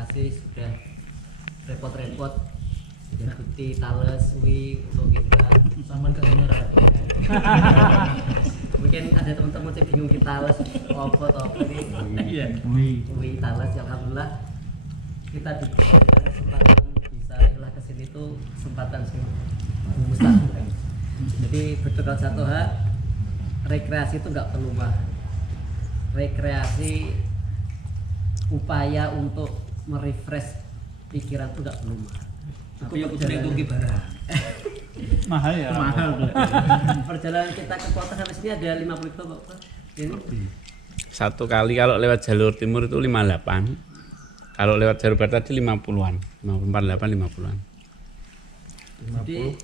kasih sudah repot-repot ikuti Thales Wi untuk kita Saman ke sini ora. mungkin ada teman-teman yang bingung kita Thales apa ini Iya. Wi Thales ya alhamdulillah kita diberikan kesempatan bisa rela kesini tuh kesempatan sih mustahil. Jadi betul satu hal rekreasi itu nggak perlu mahal. Rekreasi upaya untuk merefresh pikiran itu nggak perlu mahal. Tapi yang kudu tuki barang. Mahal ya. Mahal tuh. Perjalanan kita ke kota sampai sini ada 50 km Pak. Ini Satu kali kalau lewat jalur timur itu 58. Kalau lewat jalur barat tadi 50-an. 48 50-an. jadi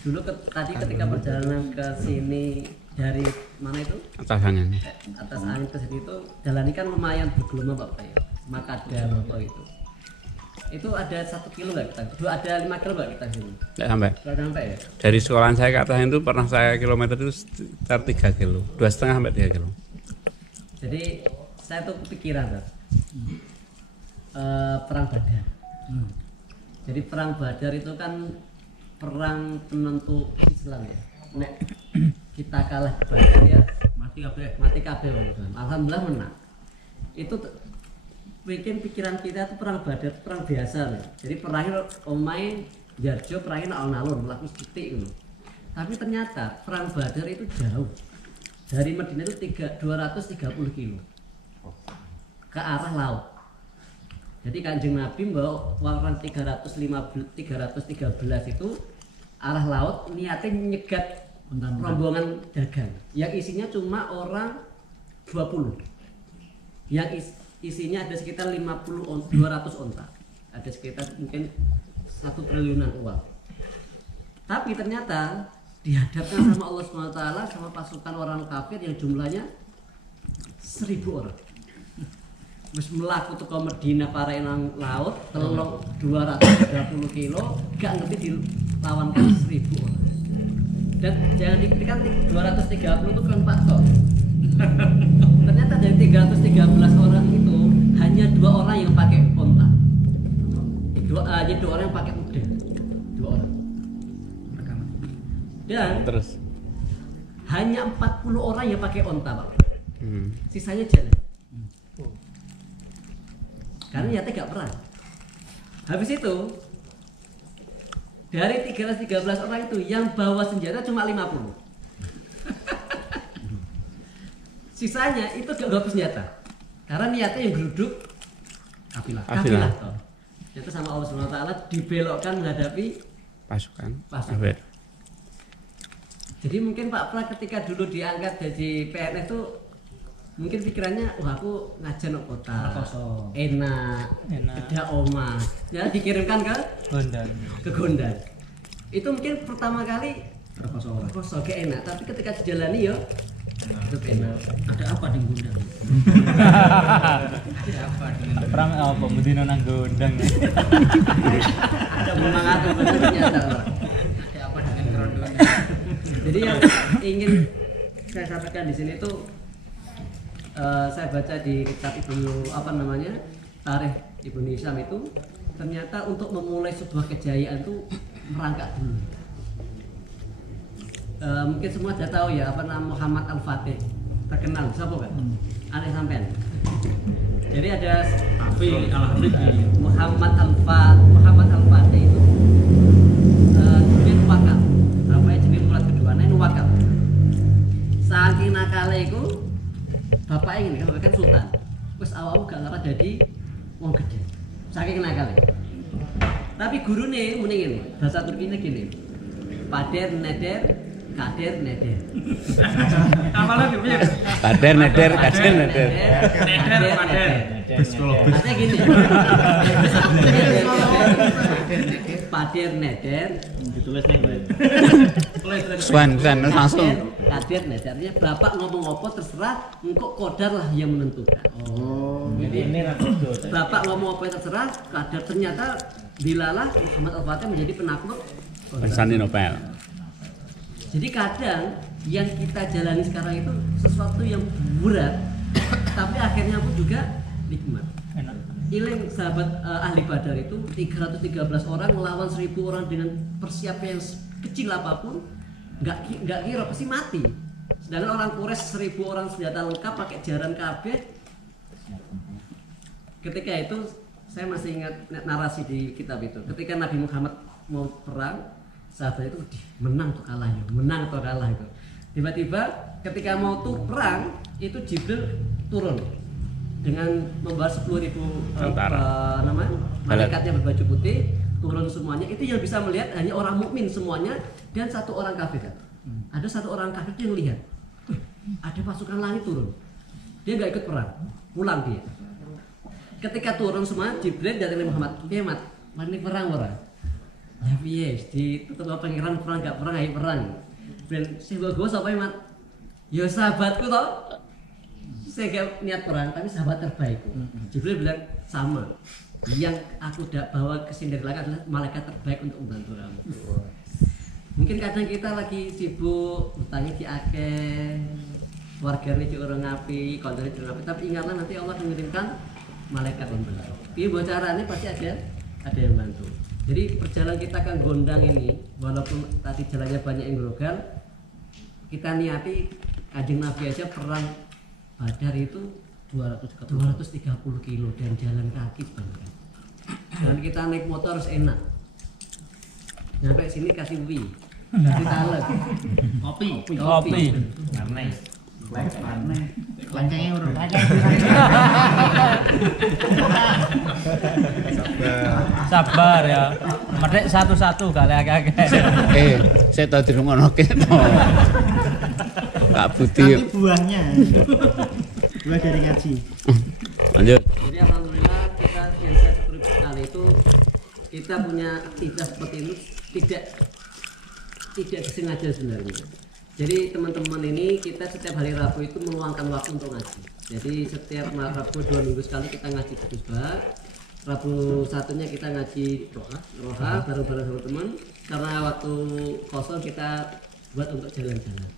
dulu tadi ketika perjalanan ke sini dari mana itu Atas angin. atas angin ke sini itu jalan ini kan lumayan bergelombang Pak ya. Makadam atau itu ada 1 kilo nggak kita? Ada 5 kilo nggak kita sini? Nggak sampai. Nggak sampai ya? Dari sekolahan saya ke atas itu pernah saya kilometer itu sekitar 3 kilo. 2,5 sampai 3 kilo. Jadi saya tuh kepikiran Pak. Perang Badar. Jadi perang Badar itu kan perang penentu Islam ya. Nek kita kalah di Badar ya mati kabeh wong. Alhamdulillah menang. Itu bikin pikiran kita tuh perang Badar itu perang biasa nih. Jadi perangnya omae Jarjo perangnya alun-alun mlaku sithik ngono. Tapi ternyata perang Badar itu jauh. Dari Madinah itu 230 kilo ke arah laut. Jadi Kanjeng Nabi bawa waran 313 itu arah laut niatnya nyegat rombongan dagang yang isinya cuma orang 20 yang isinya ada sekitar 200 onta, ada sekitar mungkin 1 triliunan uang. Tapi ternyata dihadapkan sama Allah SWT sama pasukan orang kafir yang jumlahnya 1000 orang. Terus melaku tuh ke Medina para nang laut telung 230 kilo gak ngerti dilawankan 1000 orang. Dan jangan dipikirkan 230 itu kan Pak Tok. Ternyata dari 313 orang itu hanya 2 orang yang pakai onta. Hanya 2 orang yang pakai kuda. 2 orang. Dan Terus. hanya 40 orang yang pakai onta Pak. Sisanya jalan. Karena nyata gak perang. Habis itu dari 313 orang itu yang bawa senjata cuma 50. Sisanya itu gak bawa senjata. Karena niatnya yang geruduk kafilah. Itu sama Allah SWT dibelokkan menghadapi Pasukan. pasukan. Jadi mungkin Pak Pra ketika dulu diangkat jadi PNS itu mungkin pikirannya, wah aku ngajar no kota, enak, ada oma, ya dikirimkan ke Gondang. Itu mungkin pertama kali kosong ke enak, tapi ketika dijalani ya tetap enak. Ada apa di Gondang? Ada apa di Perang apa Medina nang Gondang. Ada semangat benar ternyata. Ada apa dengan kerondongan? Jadi yang ingin saya sampaikan di sini tuh saya baca di kitab Tarikh Ibnu Hisham itu ternyata untuk memulai sebuah kejayaan itu merangkak dulu. Mungkin semua sudah tahu ya Muhammad Al-Fatih, terkenal siapa kan? Aneh sampean. Jadi ada Muhammad Al-Fatih itu jenis wakaf. Namanya jenis mulat kedua ini wakaf. Saking nakale iku bapak ini kan sultan. Wes awal gak ngarah jadi wong gede. Saking nakale. Tapi gurune muni ngene, bahasa Turkine gini. Pader neder, kader neder. Apalah piye? Pader neder, kader neder. Pader. Artinya gini. Pader neder Ditulis ning kowe. Suan langsung. Kader neder artinya bapak ngomong apa terserah, engkau kodar lah yang menentukan. Jadi ini rakodo. Bapak ngomong apa yang terserah, kadar ternyata dilalah Muhammad Al-Fatih menjadi penakluk Konstantinopel. Jadi kadang yang kita jalani sekarang itu sesuatu yang berat, tapi akhirnya pun juga nikmat. Enak. Iling sahabat ahli Badar itu 313 orang melawan 1000 orang dengan persiapan yang kecil apapun, nggak kira pasti mati. Sedangkan orang Quraisy 1000 orang senjata lengkap pakai jaran kabeh. Ketika itu saya masih ingat narasi di kitab itu. Ketika Nabi Muhammad mau perang, sahabat itu menang atau kalah ya, menang atau kalah itu. Tiba-tiba ketika mau tuh perang itu Jibril turun dengan membawa 10.000 malaikatnya berbaju putih, turun semuanya. Itu yang bisa melihat hanya orang mukmin semuanya dan satu orang kafir kan. Ada satu orang kafir yang lihat ada pasukan langit turun, dia nggak ikut perang, pulang dia. Ketika turun semua, Jibril datang Muhammad, Muhammad, mana perang orang? Ya yes, ditutup pangeran perang nggak perang, ayo perang. Dan saya gue sampai mat, ya sahabatku toh. Saya gak niat perang, tapi sahabat terbaikku. Jibril bilang sama. Yang aku bawa ke sini dari belakang adalah malaikat terbaik untuk membantu kamu. Mungkin kadang kita lagi sibuk bertanya di akeh, warganya di orang ngapi, kontennya di orang ngapi. Tapi ingatlah nanti Allah mengirimkan malaikat yang bantu. Ini buat caranya pasti ada yang bantu. Jadi perjalanan kita ke Gondang ini, walaupun tadi jalannya banyak yang grogal, kita niati Kanjeng Nabi aja perang Badar itu 230 kilo dan jalan kaki banget. Dan kita naik motor harus enak. Sampai sini kasih wi, kasih talek, kopi. Warnai. Lancangnya urut. Sabar ya. Medek satu-satu kali agak-agak. Saya tahu di rumah noket. Kak Budi. Tapi buahnya. Buah dari ngaji. Lanjut. Jadi alhamdulillah kita yang saya syukuri sekali itu kita punya aktivitas seperti ini tidak disengaja sebenarnya. Jadi teman-teman ini kita setiap hari Rabu itu meluangkan waktu untuk ngaji. Jadi setiap Rabu 2 minggu sekali kita ngaji Kudus Bah. Rabu satunya kita ngaji roha bareng-bareng sama teman. Karena waktu kosong kita buat untuk jalan-jalan.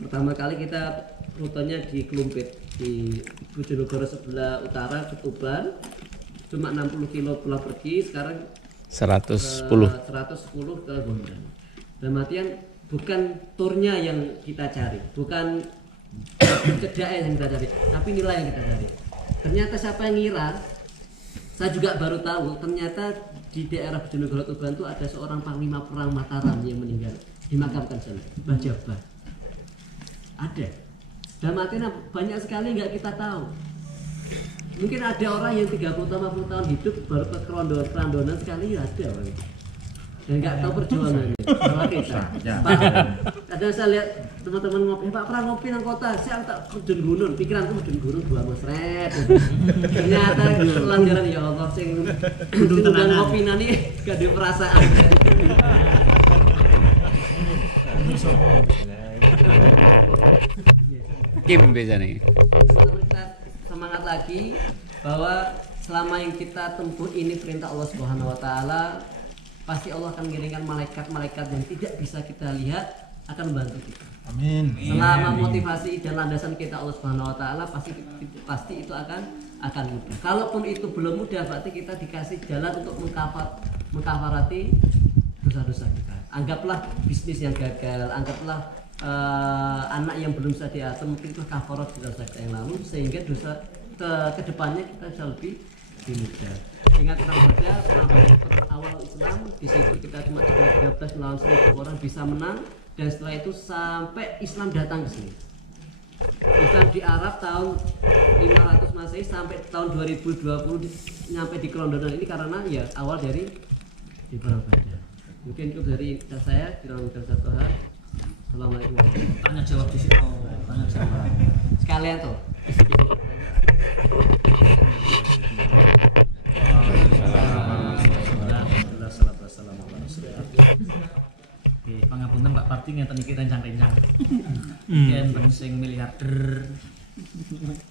Pertama kali kita rutenya di Klumpit di Bojonegoro sebelah utara ke Tuban, cuma 60 kilo pulang pergi, sekarang 110 ke Gondang. Dan artian bukan turnya yang kita cari, bukan kecederaan yang kita cari, tapi nilai yang kita cari. Ternyata siapa yang ngira, saya juga baru tahu, ternyata di daerah Bojonegoro Tuban itu ada seorang panglima perang Mataram yang meninggal, dimakamkan sana, Bajabah. Ada. Dan artinya banyak sekali nggak kita tahu. Mungkin ada orang yang 30-50 tahun hidup baru ke kerondonan sekali ada orang itu. Dan nggak tahu perjuangannya sama kita. Pak, kadang saya lihat teman-teman ngopi, Pak pernah ngopi nang kota, saya tak mudun gunung, pikiranku mudun gunung dua mesret. Ternyata pelanggaran ya Allah sing ngopi nani gak ada perasaan. Kim biasanya. Kita semangat lagi bahwa selama yang kita tempuh ini perintah Allah Subhanahu wa taala, pasti Allah akan mengirimkan malaikat-malaikat yang tidak bisa kita lihat akan membantu kita. Amin. Selama motivasi dan landasan kita Allah Subhanahu wa taala pasti itu akan mudah. Kalaupun itu belum mudah berarti kita dikasih jalan untuk mengkafarati dosa-dosa kita. Anggaplah bisnis yang gagal, anggaplah anak yang belum bisa diatur, mungkin itu kafarat dosa kita yang lalu, sehingga dosa ke depannya kita bisa lebih mudah. Ingat perang awal Islam, di situ kita cuma 13 melawan 1000 orang bisa menang, dan setelah itu sampai Islam datang ke sini. Islam di Arab tahun 500 Masehi sampai tahun 2020 nyampe di kerondonan ini karena ya awal dari di perang Badar. Mungkin itu dari saya, dalam satu hal. Assalamualaikum warahmatullahi wabarakatuh. Tanya jawab di situ. Tanya jawab. Sekalian tuh. Pangapunten Pak Parti ngeten iki rencang-rencang. Yen sing miliarder.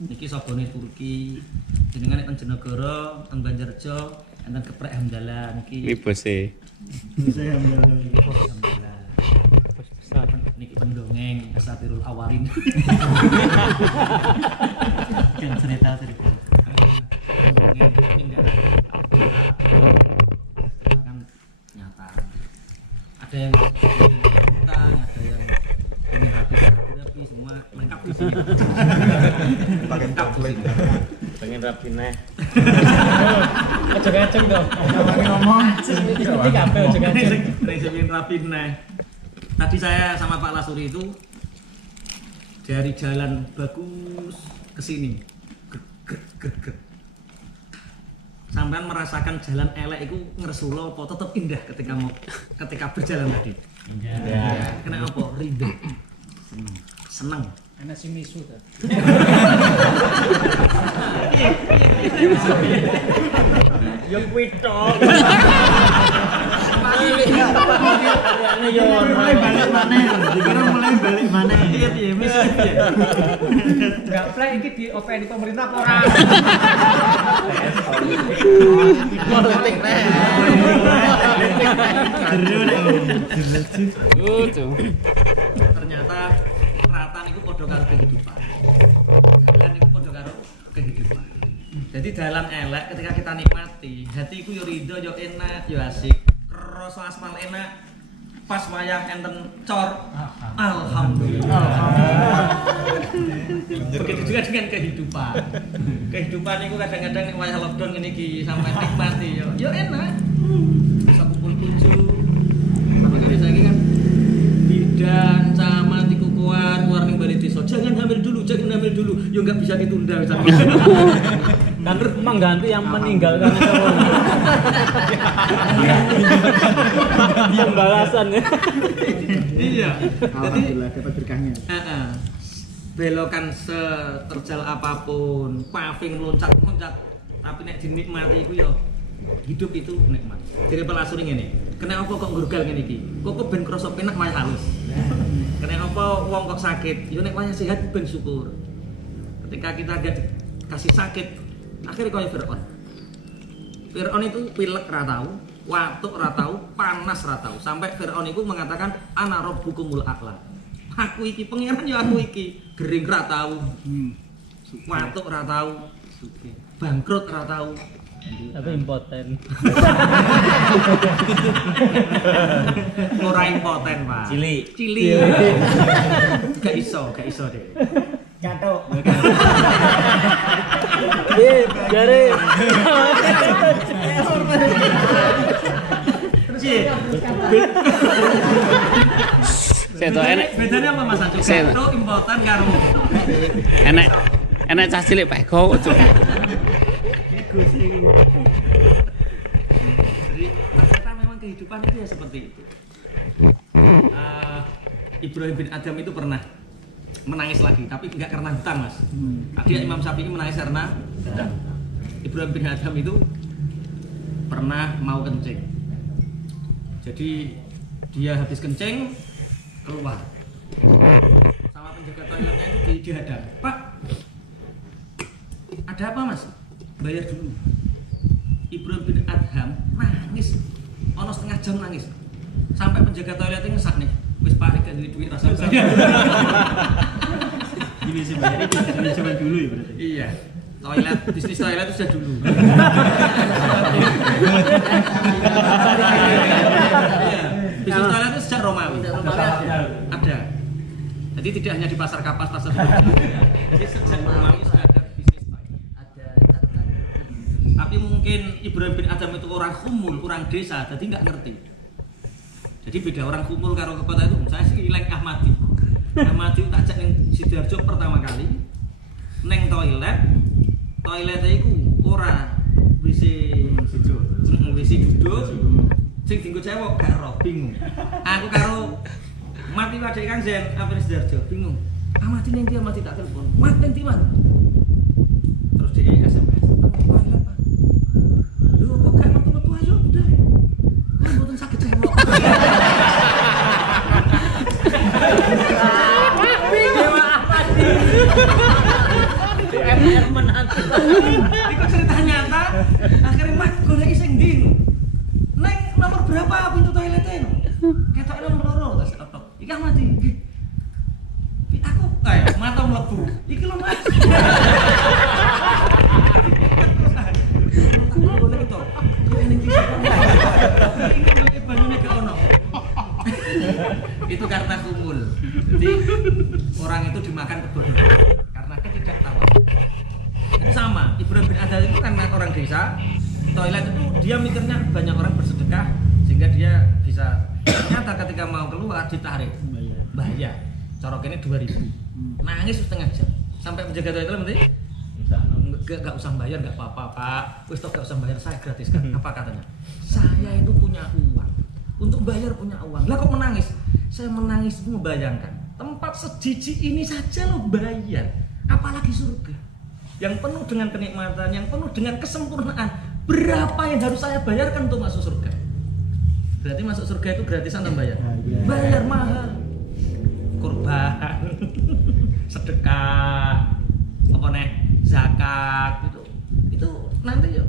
Niki sabone Turki. Jenengane teng Jenegoro, teng Banjarjo, enten keprek Hamdalah niki. Ini bose. Saya Alhamdulillah. Niki pendongeng Asatirul Awalin. Kan cerita. Pendongeng yang hutang, ada yang ingin rapi semua lengkap di sini. Pakai template. Pengen rapi neh. Kacang-kacang dong. Ngomong. Ini kabel kacang-kacang. Resepin rapi nah. Tadi saya sama Pak Lasuri itu dari jalan bagus ke sini. Sampean merasakan jalan elek itu ngersulo apa tetep indah ketika berjalan tadi. Indah. Kena apa? Rindu. Seneng. Ana sing misu ta. Yo kuwi tok. Mulai balik mana? Dikira mulai balik mana? Iya, misu piye? Enggak play iki di OPN pemerintah apa ora? Politik nih. Ternyata ratan itu podo karo kehidupan. Jalan itu podo karo kehidupan. Jadi dalam elek ketika kita nikmati, hatiku yo ridho, yo enak, yo asik. Rasa asmal enak. Pas wayah enten cor. Alhamdulillah. Begitu juga dengan kehidupan. Kehidupan itu kadang-kadang nek wayah lockdown ngene iki sampai nikmati yo enak. Bisa kumpul kuncu. Sampai kali saiki kan bidan camat iku keluar ning bali desa. Jangan hamil dulu. Yo enggak bisa ditunda misalnya. Kan mengganti yang meninggalkan itu. Yang balasan ya. Iya. Jadi Alhamdulillah dapat berkahnya. belokan seterjal apapun, paving loncat-loncat, tapi nek dinikmati iku yo hidup itu nikmat. Jadi pelasuri ngene. Kenapa kok ngurgal ngene iki? Kok ben krasa penak wayah halus. Kenapa wong kok sakit? Yo nek wayah sehat ben syukur. Ketika kita gak dikasih sakit, akhirnya kaya Fir'aun. Fir'aun itu pilek ra tau, watuk ra tau, panas ra tau. Sampai Fir'aun itu mengatakan ana rabbukumul a'la. Aku iki pangeran ya aku iki. Gering ra tau. Watuk ra tau. Bangkrut ra tau. Tapi impoten. Ora impoten, Pak. Cili. Gak iso deh. Gatok. Jare. Terus ya. Seto enek. Bedanya apa Mas Anco? Gato impoten karo Enek cah cilik pego kok. Ego sih. Jadi ternyata memang kehidupan itu ya seperti itu. Ibrahim bin Adham itu pernah menangis lagi, tapi enggak karena hutang, Mas. Dia Imam Syafi'i menangis karena hutang. Ibrahim bin Adham itu pernah mau kencing. Jadi dia habis kencing keluar. Sama penjaga toiletnya itu dihadang. Pak, ada apa Mas? Bayar dulu. Ibrahim bin Adham nangis. Ono setengah jam nangis. Sampai penjaga toiletnya ngesak nih. Wis Pak gak duit rasa saya. Ini sebenarnya dari zaman dulu ya berarti. Iya. Bisnis toilet itu sudah dulu. Iya. Bisnis toilet itu sejak Romawi. Ada. Jadi tidak hanya di pasar kapas, pasar jadi sejak Romawi sudah ada bisnis toilet. Ada catatan. Tapi mungkin Ibrahim bin Adham itu orang kumul, orang desa, jadi nggak ngerti. Jadi beda orang kumul karo kota itu. Saya sih Leng Ahmadi. Ahmadi tak cek neng Sidoarjo pertama kali. Neng toiletnya itu ora WC duduk. Sing dienggo cewek gak roh, bingung. Aku karo mati wae Kang Zen, apa Sidoarjo, bingung. Ahmadi neng dia mati tak telepon. Mat neng di mana? Terus dia SMS. Toilet Pak. Lho kok gak metu-metu ayo udah. Kan mboten sakit cewek. Dewa Ahmadi. MR menantu. Iku cerita nyata. Akhirnya mak golek sing ndi. Neng nomor berapa pintu toiletnya? Ketoknya nomor 2 tas ketok. Iki Ahmadi. Aku kayak mata mlebu. Iki lho Mas. Golek to. Ning iki. Iki banyune gak ono. itu karena kumul. Jadi orang itu dimakan kebodohan karena ketidaktahuan. Itu sama. Ibrahim bin Adham itu karena orang desa, toilet itu dia mikirnya banyak orang bersedekah sehingga dia bisa. Ternyata ketika mau keluar ditarik, bayar. Corok ini 2.000. Nangis setengah jam. Sampai menjaga toilet nanti. Gak usah bayar, gak apa-apa Pak. Wis toh gak usah bayar, saya gratiskan. Apa katanya? Saya itu punya uang. Untuk bayar punya uang. Lah kok menangis? Saya menangis itu membayangkan tempat sejijik ini saja lo bayar. Apalagi surga yang penuh dengan kenikmatan, yang penuh dengan kesempurnaan. Berapa yang harus saya bayarkan untuk masuk surga? Berarti masuk surga itu gratisan atau bayar? Bayar mahal. Kurban, sedekah, apa nih, zakat itu nanti yo.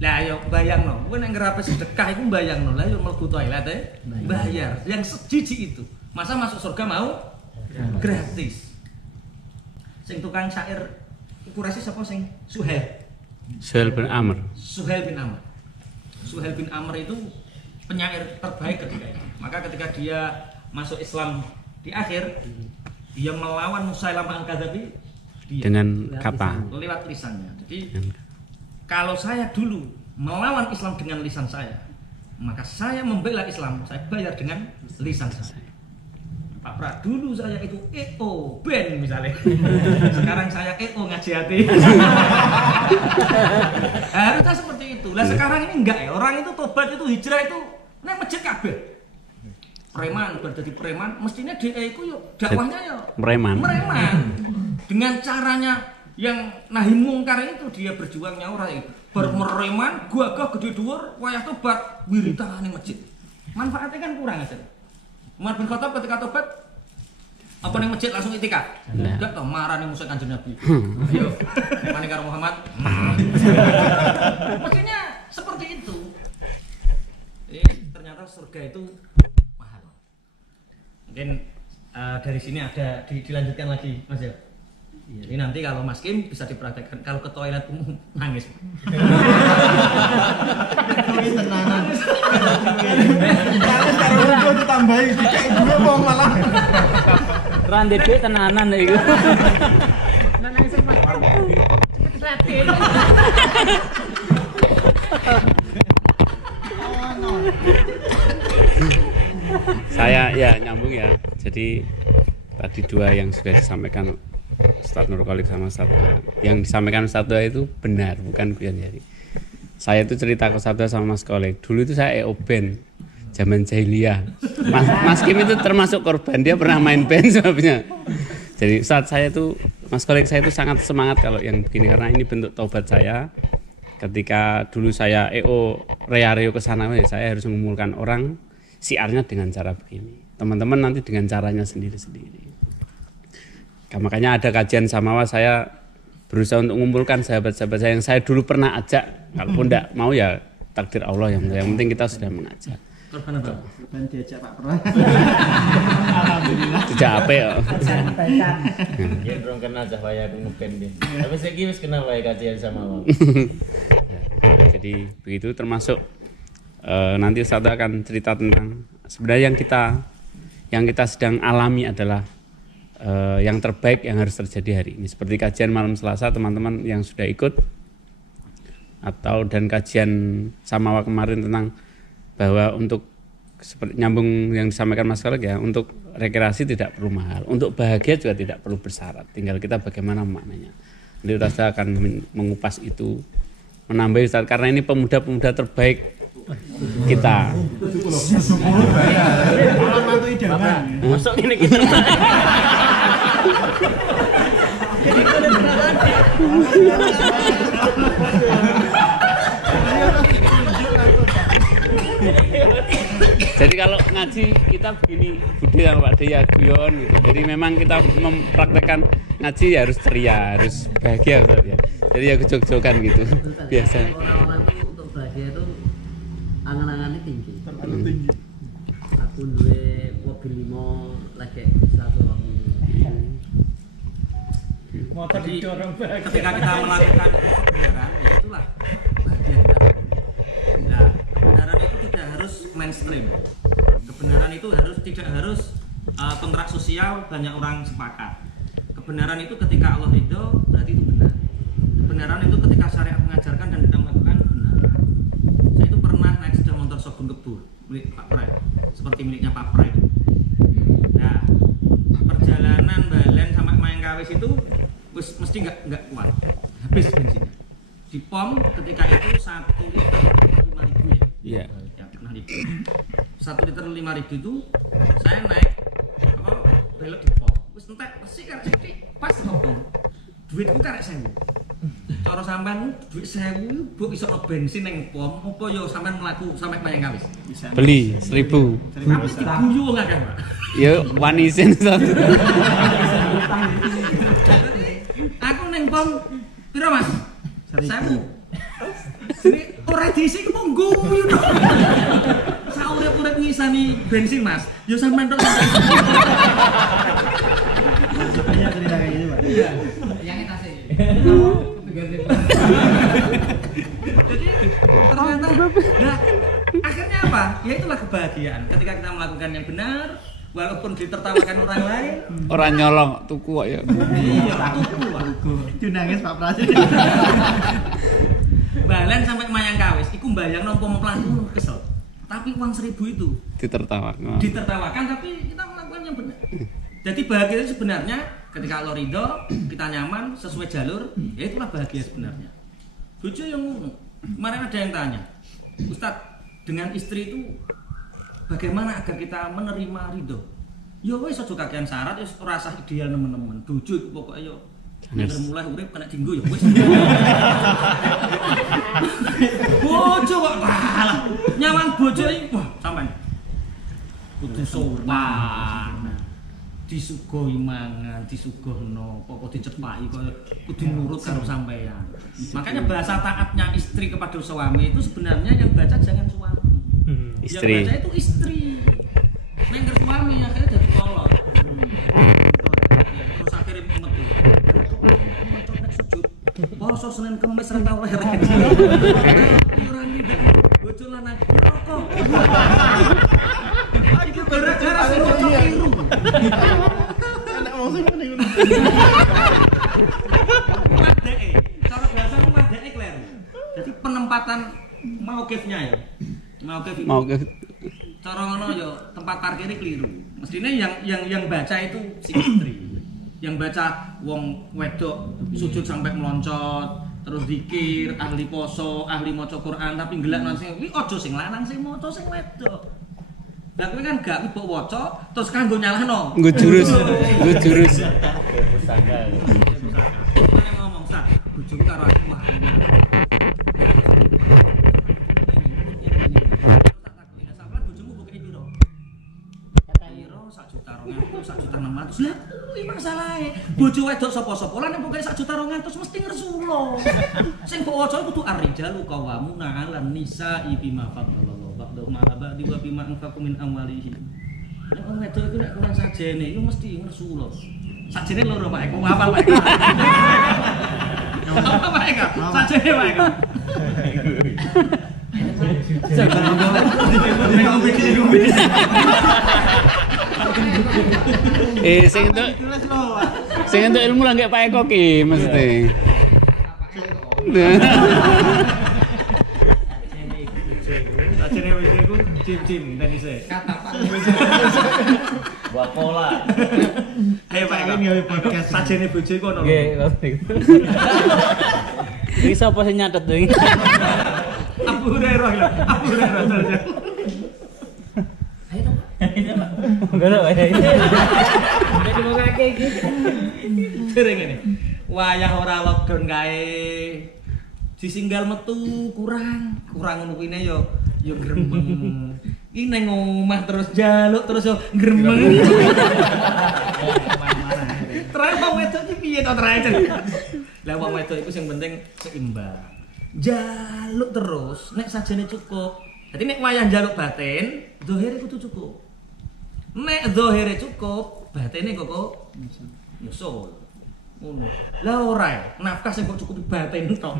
Lah yo bayang no, gue neng ngerape sedekah itu bayang no, lah yo mlebu toilet bayar. Yang sejijik itu, masa masuk surga mau gratis? Sing tukang syair Quraisy sapa sing? Suhail bin Amr. Suhail bin Amr itu penyair terbaik ketika itu. Maka ketika dia masuk Islam di akhir, dia melawan Musailamah al-Kadzabi dengan kata lewat lisannya. Jadi kalau saya dulu melawan Islam dengan lisan saya, maka saya membela Islam, saya bayar dengan lisan saya. Pak Pra, dulu saya itu EO Ben misalnya. Sekarang saya EO ngaji hati. Harusnya seperti itu. Lah sekarang ini enggak ya. Orang itu tobat itu hijrah itu nang masjid kabeh. Preman, berjadi preman, mestinya dia itu yuk dakwahnya ya preman. Dengan caranya yang nahi mungkar itu dia berjuangnya ora itu. Bermereman, gagah gede dhuwur, wayah tobat, wiritan ning masjid. Manfaatnya kan kurang aja. Umar bin Khattab ketika tobat apa ning masjid langsung itikaf. Enggak toh marani musuh Kanjeng Nabi. Ayo, mani karo Muhammad. Mestinya seperti itu. Jadi ternyata surga itu mahal. Mungkin dari sini ada dilanjutkan lagi Mas ya. Jadi nanti kalau Mas Kim bisa dipraktekkan kalau ke toilet umum nangis. Wis tenanan. Kalau gue ditambahi dikek gue mau malah. Rande dhewe tenanan iku. Nangis Mas. Cepet latih. Saya ya nyambung ya. Jadi tadi dua yang sudah disampaikan Ustadz Nur Kholik sama Ustadz yang disampaikan Ustadz itu benar, bukan guyon. Jadi saya itu cerita ke Ustadz sama Mas Kholik. Dulu itu saya EO band zaman jahiliyah. Mas Kim itu termasuk korban, dia pernah main band sebabnya. Jadi saat saya itu Mas Kholik saya itu sangat semangat kalau yang begini karena ini bentuk taubat saya. Ketika dulu saya EO Reo ke sana, saya harus mengumpulkan orang siarnya dengan cara begini. Teman-teman nanti dengan caranya sendiri-sendiri. Makanya ada kajian Samawa, saya berusaha untuk mengumpulkan sahabat-sahabat saya yang saya dulu pernah ajak. Kalaupun tidak mau ya takdir Allah yang penting kita sudah mengajak. Korban apa? Korban diajak Pak Pro. Alhamdulillah. Tidak apa ya. Ya belum kenal cahaya mungkin dia. Tapi saya wis kenal wae kajian Samawa. Jadi begitu termasuk nanti Ustaz akan cerita tentang sebenarnya yang kita sedang alami adalah yang terbaik yang harus terjadi hari ini. Seperti kajian malam Selasa teman-teman yang sudah ikut dan kajian Samawa kemarin tentang bahwa untuk seperti nyambung yang disampaikan Mas Kholik ya, untuk rekreasi tidak perlu mahal, untuk bahagia juga tidak perlu bersyarat, tinggal kita bagaimana memaknanya. Nanti Ustaz akan mengupas itu, menambah Ustaz karena ini pemuda-pemuda terbaik kita. Mantu idaman. Masuk ini kita. Jadi kalau Jadi kalau ngaji kita begini, Budi sama Pak Deya guyon gitu. Jadi memang kita mempraktekkan ngaji ya harus ceria, harus bahagia ya. Jadi ya gejog-jogan gitu. Biasa. Orang-orang itu untuk bahagia itu angan-angannya tinggi. Terlalu tinggi. Aku duwe mobil 5 lagi satu orang. motor didorong bahagia. Ketika kita melakukan kebenaran, ya itulah bahagia kita. Nah, kebenaran itu tidak harus mainstream. Kebenaran itu tidak harus kontrak sosial banyak orang sepakat. Kebenaran itu ketika Allah ridho berarti itu benar. Kebenaran itu ketika syariat mengajarkan dan kita melakukan benar. Saya itu pernah naik sepeda motor Sobun Kebur milik Pak Prai, seperti miliknya Pak Prai. Nah, perjalanan Balen sampai Mayangkawis itu mesti nggak kuat, habis bensinnya. Di pom ketika itu 1 liter 5.000 ya. Iya. Ya, pernah di 1 liter 5.000 itu saya naik belok di pom. Wis entek resik karek sithik pas ngomong. Duitku karek 1.000. Cara sampean duit 1.000 mbok iso bensin ning pom apa ya sampean mlaku sampai Mayangkawis? Beli 1.000. Tapi diguyu wong akeh, Pak. Ya wani isin satu. Aku ning pom piro, Mas? 1.000. Jadi ora diisi ku mung guyu to. Saurip-urip ngisani bensin, Mas. Ya sampean tok. Iya cerita kayak gitu, Pak. Iya. Yang tasik. Jadi ternyata nah, akhirnya apa? Ya itulah kebahagiaan ketika kita melakukan yang benar walaupun ditertawakan orang lain. Orang nyolong tuku kok ya. Iya, tuku. Itu nangis Pak Pras. Balen sampai Mayangkawis iku mbayangno umpama pelaku kesel. Tapi uang 1.000 itu ditertawakan tapi kita melakukan yang benar. Jadi bahagia itu sebenarnya ketika Allah ridho, kita nyaman sesuai jalur, ya itulah bahagia sebenarnya. Bojo yang ngono. Kemarin ada yang tanya, Ustadz, dengan istri itu bagaimana agar kita menerima ridho? Ya wis aja kakean syarat, wis ora usah ideal nemen-nemen. Bojo iku pokoke yo mulai urip kena dinggo ya wis. Bojo kok kalah. Nyaman bojo iki wah sampean kudu sowan. Disuguhi mangan, disuguhno, pokok dicepaki kaya kudu nurut karo sampean. Makanya bahasa taatnya istri kepada suami itu sebenarnya yang baca jangan suami. Istri. Yang baca itu istri. Neng ke suami akhirnya jadi kolot. Terus akhirnya metu. Mencok nek sujud. Poso Senin Kamis ra tau leren. Ora ndak bojo lanang rokok. Itu gara-gara sing keliru. Enak wong sing ngene ngono. Madeke, cara bahasane madeke kleru. Jadi penempatan mauqifnya ya. Mauqif. Cara ngono ya tempat parkirnya keliru. Mestine yang baca itu si istri. Yang baca wong wedok sujud sampai meloncot, terus zikir, ahli poso, ahli maca Quran tapi ngelak sing kuwi aja sing lanang sing maca sing wedok. Lah kowe kan gak mbok waca terus kanggo nyalahno. Nggo jurus. Pusaka. Mana ngomong Ustaz, bojoku karo aku wah. Sampeyan bojomu buke piro? Piro 1.200.000, 1.600.000. Lah kuwi masalahe. Bojo wedok sapa-sapa lan nek buke 1.200.000 mesti ngersulo. Sing mbok waca kudu ar-rijalu qawwamuna 'alan nisa'i bima faddalallahu ba'dahum 'ala ba'di wa bima anfaqu min amwalihim. Nek wong wedok iku nek kurang sajene iku mesti ngersulo. Sajene loro Pak Eko, hafal Pak Eko. Apa Pak Eko? Sajene Pak Eko. Sing entuk ilmu lah nggak Pak Eko ki mesti. Sajene wis iku cim-cim tenise. Kata Pak. Buat pola. Ayo Pak Eko. Ini podcast. Sajene bojo iku ono. Nggih, Iki sapa sing nyatet tuh? Abu Hurairah lho. Abu Hurairah. Ayo to. enggak ada ini. Jadi mau kayak gitu. Dereng ngene. Wayah ora lockdown kae. Disinggal metu kurang ngono kuwi yo gremeng. Iki nang omah terus jaluk terus yo gremeng. Terakhir wong wedok iki piye to terakhir? Lah wong wedok iku sing penting seimbang. Jaluk terus nek sajane cukup. Jadi nek wayah jaluk batin, zahire kudu cukup. Nek zahire cukup, batine kok nyusul. Ngono. Lah ora, nafkah sing kok cukup batin tok.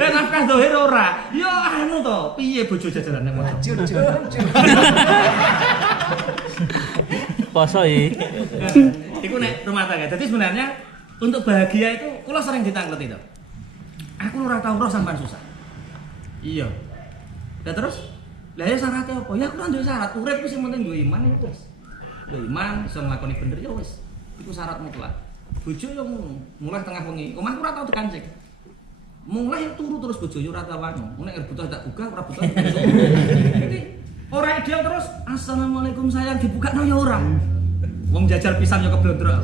Lah nafkah zahir ora. Ya anu to, piye bojo jajaran nek moco. Poso iki. Iku nek rumah tangga. Jadi sebenarnya untuk bahagia itu kula sering ditanglet itu. Aku ora tau roh sampean susah. Iya. Lah terus, lah ya syaratnya apa? Ya aku ora duwe syarat. Urip ku sing penting duwe iman iku wis. Duwe iman, iso nglakoni bener ya wis. Iku syarat mutlak. Bojo yo ngono, mulai tengah wengi. Omahku ora tau dikancing. Mulai turu terus bojo yo ora tau wani. Nek butuh tak buka, ora butuh. Jadi ora ideal terus. Assalamualaikum sayang dibuka no ya ora. Wong jajal pisan yo keblondrok.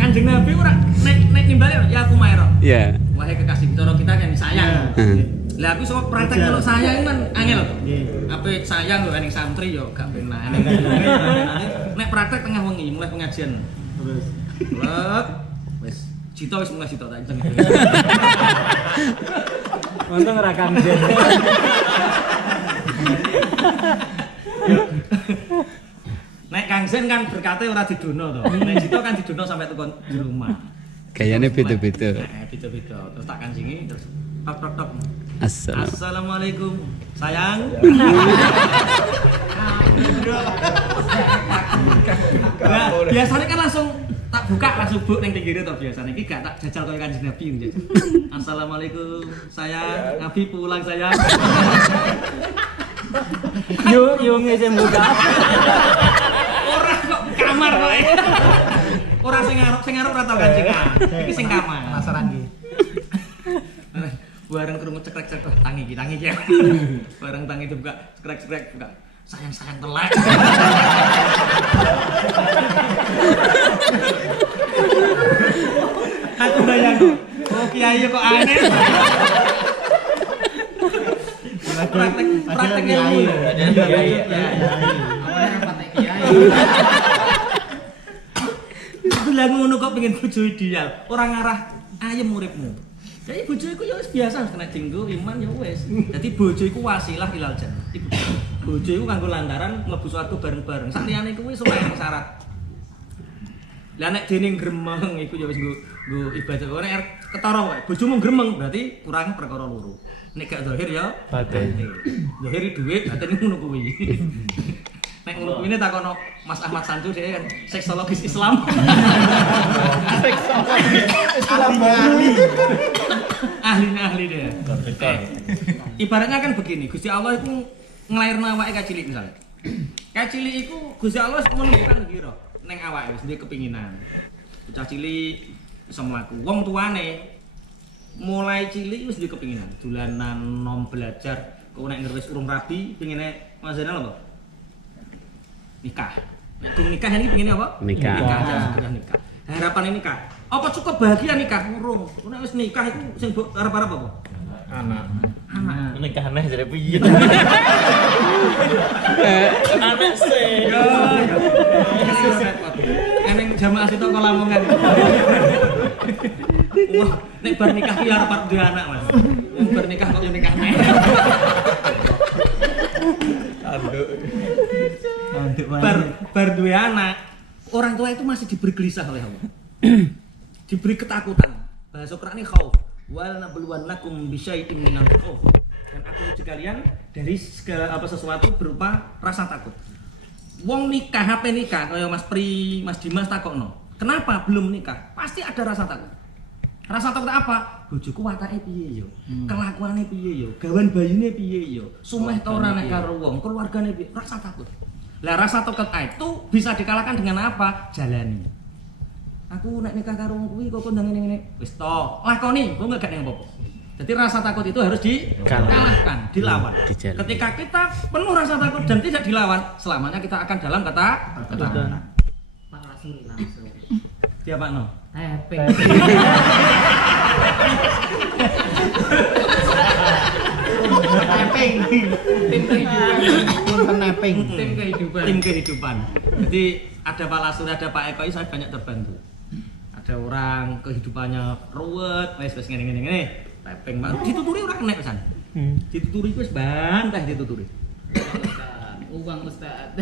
Kanjeng Nabi ora nek nimbali ya aku maero. Iya. Wahai kekasih cara kita kan sayang. Lah aku sok praktek kalau sayang kan angel to. Ape sayang kok ning santri yo gak penak. Nek praktek tengah wengi mulai pengajian. Terus. Wis cita wis mulai cita tak jeneng. Untung ora kangen. Nek Kang Zen kan berkate ora didono to. Nek Cito kan didono sampai tekan di rumah. Gayane beda-beda. Beda-beda. Terus tak kancingi terus tok. Assalamualaikum. Assalamualaikum. Sayang. Nah, biasanya kan langsung tak buka langsung buk ning pinggire to biasane. Iki gak tak jajal koyo Kanjeng Nabi njajal. Assalamualaikum. Sayang, Nabi pulang sayang. Yo ngesen buka. Ora kok kamar kok. Ora sing arep ora tau kancingan. Iki sing kamar. Penasaran iki. Bareng krungu cekrek-cekrek tangi iki ya. Bareng tangi dibuka, cekrek-cekrek buka. Sayang telek. Aku bayang kok. Oh kiai kok aneh. Praktek ilmu. Lah ngono kok pengen bojo ideal, ora ngarah ayem uripmu. Jadi bojo iku ya wis biasa kena dinggo iman ya wis. Dadi bojo iku wasilah ilal jannah. Bojo iku kanggo lantaran mlebu swarga bareng-bareng. Sak liyane kuwi wis ora syarat. Lah nek dene gremeng iku ya wis nggo ibadah. Ora ketara wae. Bojomu gremeng berarti kurang perkara loro. Nek gak zahir ya batin. Zahir dhuwit, batin ngono kuwi. Nek ngono kuwi takono Mas Ahmad Sanju dhewe kan seksologis Islam. Islam ahli. Ahli dia. Ibaratnya kan begini, Gusti Allah itu nglairno awake kacilik misalnya. Kacilik iku Gusti Allah menentukan kira ning awake wis duwe kepinginan. Bocah cilik iso mlaku. Wong tuane mulai cilik wis duwe kepinginan, dolanan nom belajar. Kok nek wis urung rabi pengine mazana lho. Nikah. Nek nikah ini pengine apa? Nikah. Nikah. Harapan ini nikah. Apa cukup bahagia nikah urung? Nek wis nikah iku sing arep-arep apa? Anak. Nikah aneh jare piye? Anak sih. Yo. Eneng jamaah situ kok Lamongan. Wah, nek bar nikah ki arep duwe anak, Mas. Wong bar nikah kok yo nikah neh. Bar duwe anak, orang tua itu masih diberi gelisah oleh Allah. Diberi ketakutan. Bahasa Quran ini khauf. Wal nabluwannakum bisyai'im minal khauf. Dan aku uji kalian dari segala sesuatu berupa rasa takut. Wong nikah, HP nikah, kaya Mas Pri, Mas Dimas takokno. Kenapa belum nikah? Pasti ada rasa takut. Rasa takut apa? Bojoku watake piye yo? Kelakuane piye yo? Gawan bayine piye yo? Sumeh ta ora nek karo wong, keluargane piye? Rasa takut. Lah rasa takut itu bisa dikalahkan dengan apa? Jalani. Aku nek nikah karo wong kuwi kok ndang ngene-ngene. Wis to, lakoni, kok enggak ning apa-apa. Jadi rasa takut itu harus dikalahkan, dilawan. Ketika kita penuh rasa takut dan tidak dilawan, selamanya kita akan dalam ketakutan. Pak langsung langsung. Siapa no? Ping. Tim kehidupan. Jadi ada Pak Lasur, ada Pak Eko, saya banyak terbantu. Ada orang kehidupannya ruwet, wes ngene. Pepeng banget. Dituturi ora kena pesan. Dituturi wis bantah dituturi. Uang Ustaz.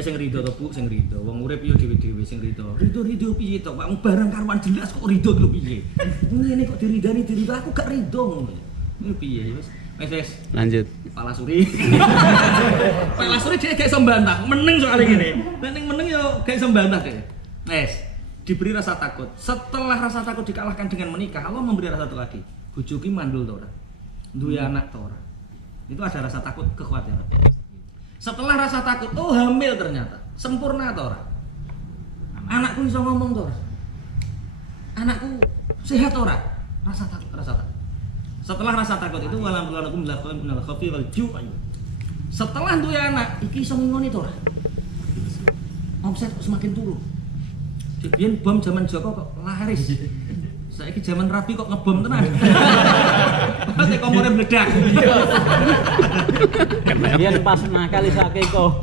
Sing rido to Bu, sing rido. Wong urip yo dhewe-dhewe sing rido. Rido piye to, Pak? Barang karuan jelas kok rido lho piye. Ngene kok diridani aku gak rido ngono. Ini piye wis. Wes. Lanjut. Pak Lasuri. Pak Lasuri dia gak iso mbantah, meneng soalnya gini. Nek meneng yo gak iso mbantah deh. Wes, diberi rasa takut. Setelah rasa takut dikalahkan dengan menikah, Allah memberi rasa takut lagi. Bojo ki mandul to ora? Duwe anak to ora? Itu ada rasa takut, kekhawatiran. Setelah rasa takut, oh hamil ternyata. Sempurna to ora? Anakku iso ngomong to ora? Anakku sehat to ora? Rasa takut. Setelah rasa takut itu walam lakum lakum minal khafi wal ju'. Setelah duwe anak, iki iso ngingoni to ora? Omset kok semakin turun. Biyen bom zaman Joko kok laris. Saiki zaman Rabi kok ngebom tenan. Pasti komore meledak. Biyen pas nakal iso akeko.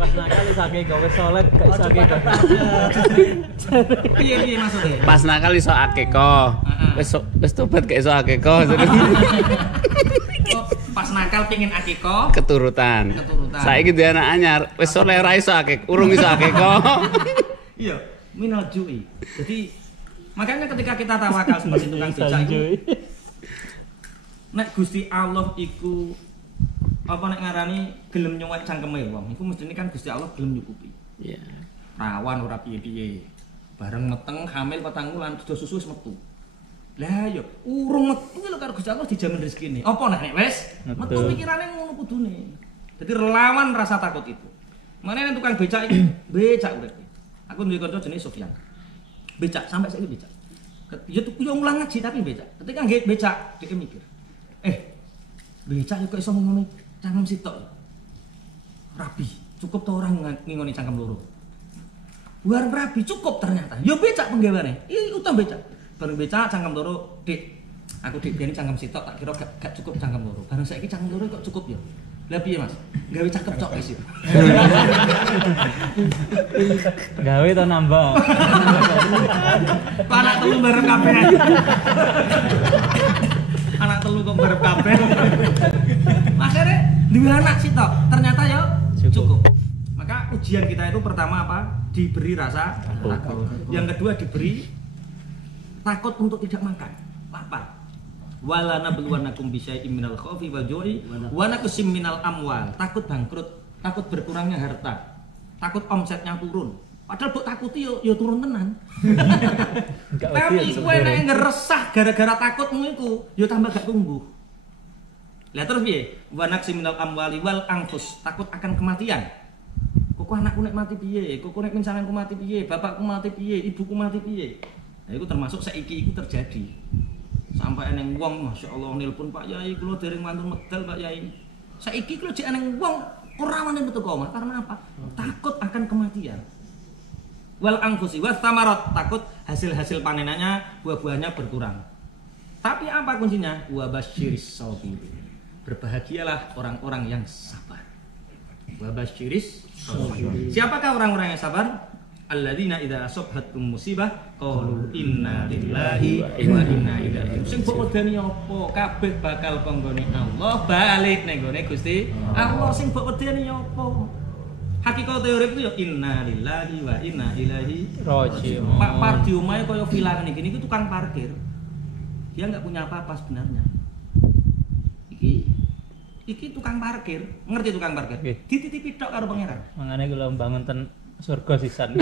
Pas nakal iso akeko wis salat gak iso akeko. Piye maksudnya? Pas nakal iso akeko. Wis tobat gak iso akeko. Oh, pas nakal pengin akeko Keturutan. Saiki duwe anak anyar, wis soleh ra iso akeko, urung iso akeko. Iya, minal ju'i. Jadi makanya ketika kita tawakal seperti tukang becak itu, nek Gusti Allah iku apa nek ngarani gelem nyuwek cangkeme wong, iku mestine kan Gusti Allah gelem nyukupi. Iya. Rawan ora piye-piye. Bareng meteng hamil 4 wulan sudah susu wis metu. Lah yo urung metu lho karo Gusti Allah dijamin rezekine. Apa nek wis metu pikirane ngono kudune. Jadi relawan rasa takut itu. Makanya tukang becak iki becak urip. Aku duwe kanca jenenge Sofyan. Becak sampai saiki becak. Ya tuh yo ngulang ngaji tapi becak. Ketika nggih becak dhek mikir. Becak kok iso ngomong cangkem sitok. Rabi, cukup to orang ngingoni cangkem loro. Buar rabi cukup ternyata. Yo becak penggaweane. Iki utang becak. Bareng becak cangkem loro, Dik. Aku dik biyen cangkem sitok tak kira gak cukup cangkem loro. Bareng saiki cangkem loro kok cukup ya. Lah piye Mas? Gawe cakep cok wis. Gawe to nambah. Anak telu bareng kabeh. Anak telu kok bareng kabeh. Akhirnya duwe anak sitok. Ternyata ya cukup. Maka ujian kita itu pertama apa? Diberi rasa takut. Yang kedua diberi takut untuk tidak makan, lapar. Wala nabluwannakum bisyai'im minal khaufi wal ju'i wa naqsim minal amwal. Takut bangkrut, takut berkurangnya harta, takut omsetnya turun. Padahal mbok takuti yo turun tenan. Tapi kowe nek ngeresah gara-gara takutmu iku yo tambah gak tumbuh. Lah terus piye? Wa naqsim minal amwali wal anfus, takut akan kematian. Kok anakku nek mati piye? Kok nek misalnya aku mati piye? Bapakku mati piye? Ibuku mati piye? Nah, itu termasuk saiki iku terjadi. Sampai eneng wong masyaallah nelpon Pak Yai kula dereng mantun medal Pak Yai. Saiki kula jek eneng wong ora wani metu koma karena apa? Takut akan kematian. Wal angkusi was samarat, takut hasil-hasil panenannya buah-buahnya berkurang. Tapi apa kuncinya? Wa basyiris sabirin. Berbahagialah orang-orang yang sabar. Wa basyiris sabirin. Siapakah orang-orang yang sabar? Alladzina idza asabhatum musibah qalu inna lillahi wa inna ilaihi raji'un. Sing mbok wedani apa? Kabeh bakal panggone Allah balik ning gone Gusti Allah. Sing mbok wedani apa? Hakikat teori itu ya inna lillahi wa inna ilaihi raji'un. Pak Pardi omahe kaya vilangan iki niku tukang parkir. Dia enggak punya apa-apa sebenarnya. Iki tukang parkir, ngerti tukang parkir? Dititipi tok karo pangeran. Mangane kula mbangun ten surga sisan.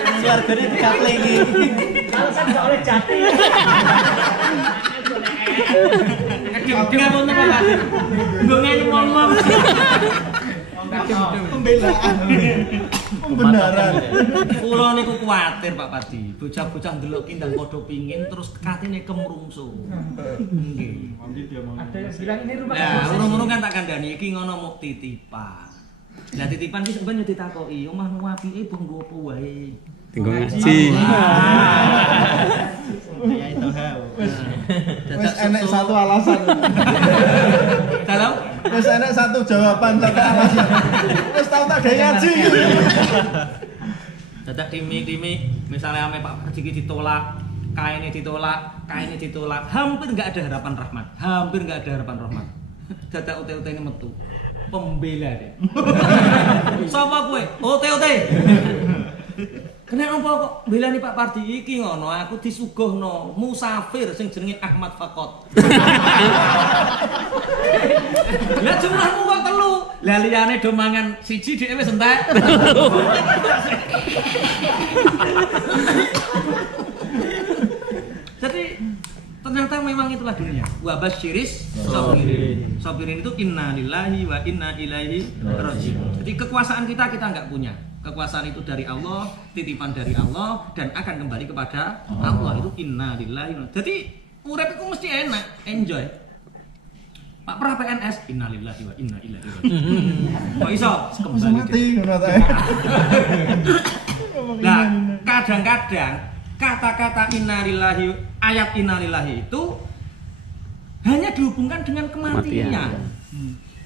Keluarganya dikaplengi. Alasan gak oleh jati. Dia mau apa Mas? Ngene ngomong. Pembenaran. Kula niku kuwatir Pak Padi. Bocah-bocah ndelok ki ndang padha pingin terus katene kemrungsu. Nggih. Ada yang bilang ini rumah Nah, urung-urung kan tak kandhani iki ngono muk titipan. Lah titipan ki sampeyan yo ditakoki, omahmu apike mbok nggo apa wae? Tinggal ngaji. Ya itu wis enek satu alasan. Kalau Wis enek satu jawaban satu alasan. Wis tau tak gawe ngaji. dadak timik-timik misalnya ame Pak Haji ki ditolak, kaine ditolak, hampir enggak ada harapan rahmat. Hampir enggak ada harapan rahmat. Dadak UT-UT ini metu. Pembela deh. Sapa kowe? UT-UT. Nek apa kok belani Pak Pardi iki ngono, aku disuguhno musafir sing jenenge Ahmad Fakot. Lah jumlahmu kok 3. Lah liyane do mangan siji dhewe wis entek. Jadi ternyata memang itulah dunia. Wa basyiris sabirin. Sabirin itu inna lillahi wa inna ilaihi raji'un. Jadi kekuasaan kita nggak punya. Kekuasaan itu dari Allah, titipan dari Allah dan akan kembali kepada Allah. Itu inna lillahi. Jadi urip itu mesti enak, enjoy. Pak Pra PNS inna lillahi wa inna ilaihi raji'un. Kok iso kembali mati ngono ta. Nah, kadang-kadang kata-kata innalillahi, ayat innalillahi itu hanya dihubungkan dengan kematian.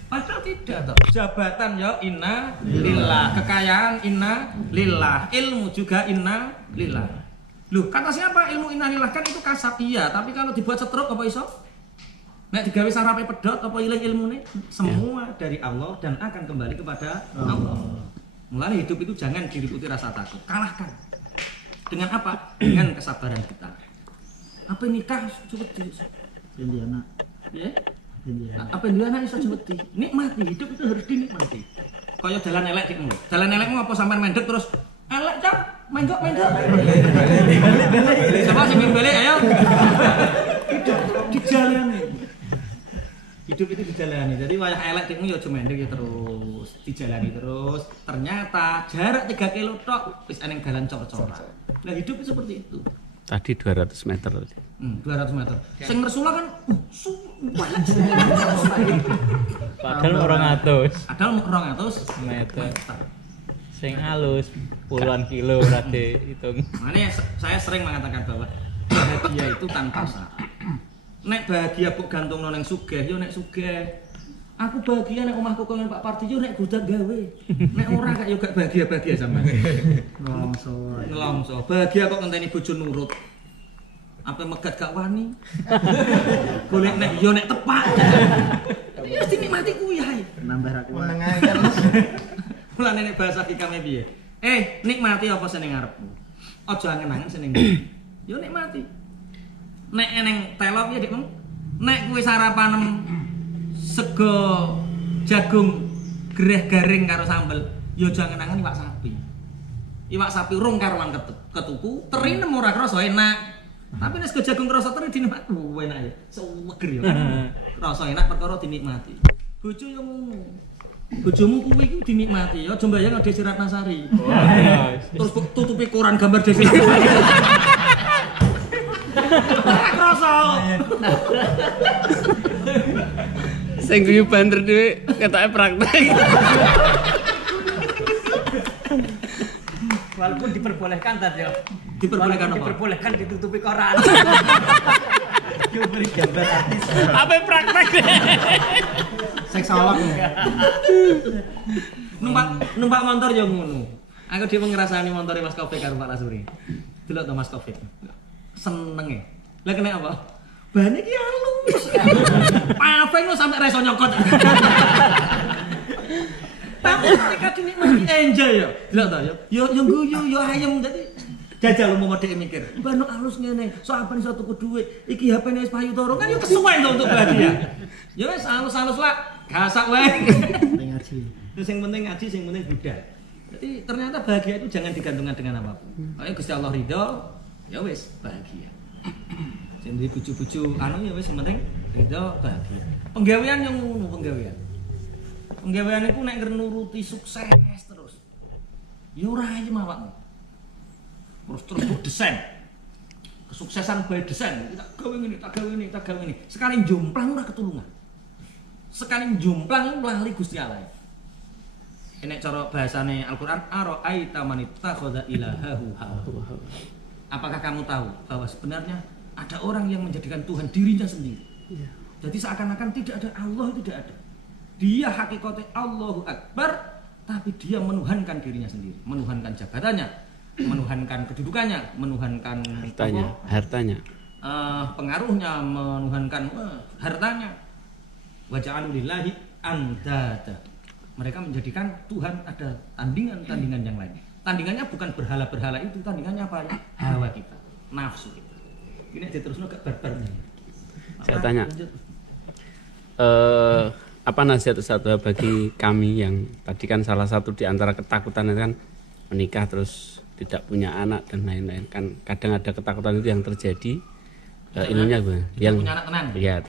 Padahal tidak toh. Jabatan ya inna lillah, kekayaan inna lillah, ilmu juga inna lillah. Loh, kata siapa ilmu inna lillah kan itu kasab iya, tapi kalau dibuat setruk apa iso? Nek digawe sarape pedot apa ilang ilmune? Semua dari Allah dan akan kembali kepada Allah. Mulane hidup itu jangan diliputi rasa takut, kalahkan. Dengan apa? Dengan kesabaran kita. Apa nikah cepet di anak? Ya? Apa yang anak iso cepet nikmati, hidup itu harus dinikmati. Kaya dalan elek dik. Dalan elekmu apa sampean mendek terus elek cak, menggok. Siapa sing balik ayo. Hidup dijalani. Hidup itu dijalani. Jadi wayah elek dikmu ya aja mendek ya terus dijalani terus. Ternyata jarak 3 kilo tok wis eneng dalan cor-coran. Nah hidup itu seperti itu. Tadi 200 meter. 200 meter. Sing Rasulullah kan Padahal 200 meter. Sing halus puluhan kilo berarti hitung. Makanya saya sering mengatakan bahwa bahagia itu tanpa syarat. Nek bahagia kok gantungno nang sugih, yo nek sugih. Aku bahagia nek omahku kok Pak Pardi yo nek gudak gawe. Nek ora gak yo gak bahagia sampean. Nelongso. Bahagia kok ngenteni bojo nurut. Apa megat gak wani? Golek nek yo nek tepak. Wis dinikmati kuwi ae. Nambah ra kuat. Meneng ae kan. Mulane nek bahasa hikame piye? Nikmati apa sing ngarepmu. Aja angen-angen sing ning. Yo nikmati. Nek eneng telok ya Dik, nek kuwi sarapanem sego jagung greh garing karo sambel, ya jangan-jangan iwak sapi. Iwak sapi rung karuan ketuku, teri nemu ora krasa enak. Tapi nek sego jagung krasa teri dinikmati, enak ya. Seger ya kan. Rasa enak perkara dinikmati. Bojo yo ngono. Bojomu kuwi iku dinikmati ya, aja mbayang Desi Ratnasari. Terus tutupi koran gambar Desi. Krasa. Sing guyu banter dhewe ketoke praktek. Walaupun diperbolehkan tadi ya. Diperbolehkan apa? Diperbolehkan ditutupi koran. Yo beri gambar artis. Apa praktek? Seksolog. Numpak motor yo ngono. Aku dhewe ngrasani montore Mas Kofi karo Pak Lasuri. Delok to Mas Kofi. Seneng e. Lah kena apa? Bane iki halus. Paveng lu sampe reso nyokot. Tapi ketika dinikmati enjoy ya. Delok to yo guyu yo ayem dadi jajal mau dhek mikir. Bano halus ngene, soapan iso tuku dhuwit. Iki HP-ne wis payu toro kan yo kesuwen to untuk bahagia. Ya wis halus-halus lah, gasak wae. Penting ngaji. Sing penting ngaji, sing penting budal. Jadi ternyata bahagia itu jangan digantungkan dengan apapun. Ayo Gusti Allah ridho, ya wis bahagia. Sing duwe bojo-bojo anu ya wis penting ridho bahagia. Penggawean yang ngono penggawean. Penggawean iku nek nuruti sukses terus. Ya ora ayem awakmu. Terus desain. Kesuksesan bae desain. Tak gawe ngene, tak gawe ini, tak gawe ini. Sekali jomplang ora ketulungan. Sekali jomplang lali Gusti Allah. Ini cara bahasane Al-Qur'an ara'aita man ittakhadha ilahahu hawa. Apakah kamu tahu bahwa sebenarnya ada orang yang menjadikan Tuhan dirinya sendiri? Jadi seakan-akan tidak ada Allah, itu tidak ada. Dia hakikatnya Allahu Akbar, tapi dia menuhankan dirinya sendiri, menuhankan jabatannya, menuhankan kedudukannya, menuhankan hartanya. Pengaruhnya, menuhankan hartanya. Wa ja'alu lillahi andada. Mereka menjadikan Tuhan ada tandingan-tandingan yang lain. tandingannya bukan berhala-berhala itu, tandingannya apa? Hawa kita, nafsu kita. Ini diterusno gak barbar nih. Saya tanya, apa nasihat Ustaz bagi kami yang tadi kan salah satu di antara ketakutan itu kan menikah terus tidak punya anak dan lain-lain, kan kadang ada ketakutan itu yang terjadi, ininya yang punya anak tenan. ya